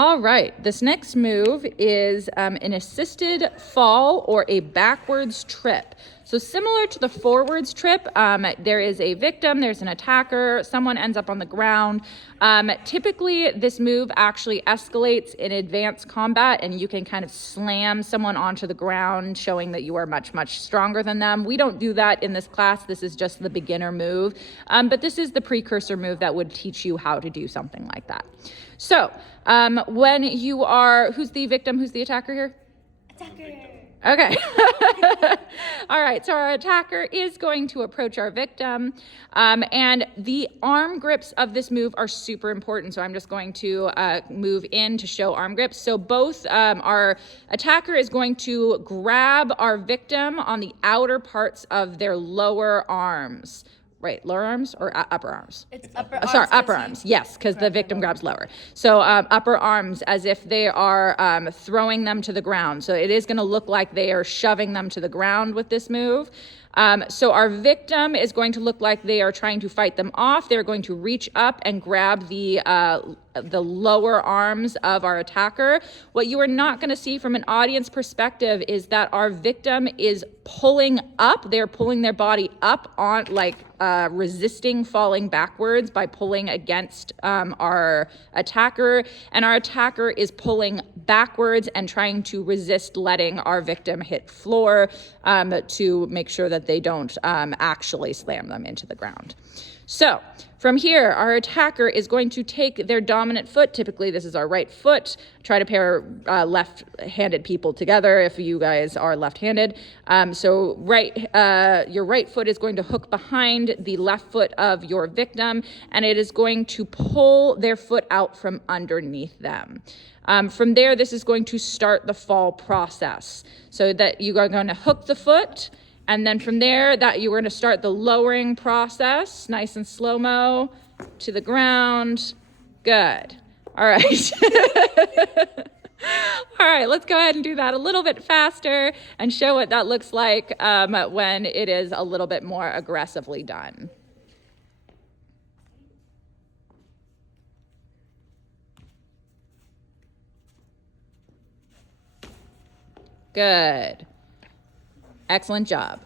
All right, this next move is an assisted fall or a backwards trip. So similar to the forwards trip, there is a victim, there's an attacker, someone ends up on the ground. Typically, this move actually escalates in advanced combat, and you can kind of slam someone onto the ground, showing that you are much, much stronger than them. We don't do that in this class. This is just the beginner move, but this is the precursor move that would teach you how to do something like that. So when you are, who's the victim, who's the attacker here? Attacker. Okay. All right, so our attacker is going to approach our victim, and the arm grips of this move are super important, so I'm just going to move in to show arm grips. So both our attacker is going to grab our victim on the outer parts of their lower arms. Right, lower arms or upper arms? It's upper arms. Sorry, upper arms, yes, because the victim grabs lower. So upper arms as if they are throwing them to the ground. So it is going to look like they are shoving them to the ground with this move. So our victim is going to look like they are trying to fight them off. They're going to reach up and grab the lower arms of our attacker. What you are not going to see from an audience perspective is that our victim is pulling up. They're pulling their body up on, like resisting falling backwards by pulling against our attacker. And our attacker is pulling backwards and trying to resist letting our victim hit floor to make sure that they don't actually slam them into the ground. So from here, our attacker is going to take their dominant foot. Typically, this is our right foot. Try to pair left-handed people together if you guys are left-handed. So your right foot is going to hook behind the left foot of your victim, and it is going to pull their foot out from underneath them. From there, this is going to start the fall process. So that you are going to hook the foot, and then from there, that you are going to start the lowering process, nice and slow-mo, to the ground. Good. All right. All right, let's go ahead and do that a little bit faster and show what that looks like when it is a little bit more aggressively done. Good. Excellent job.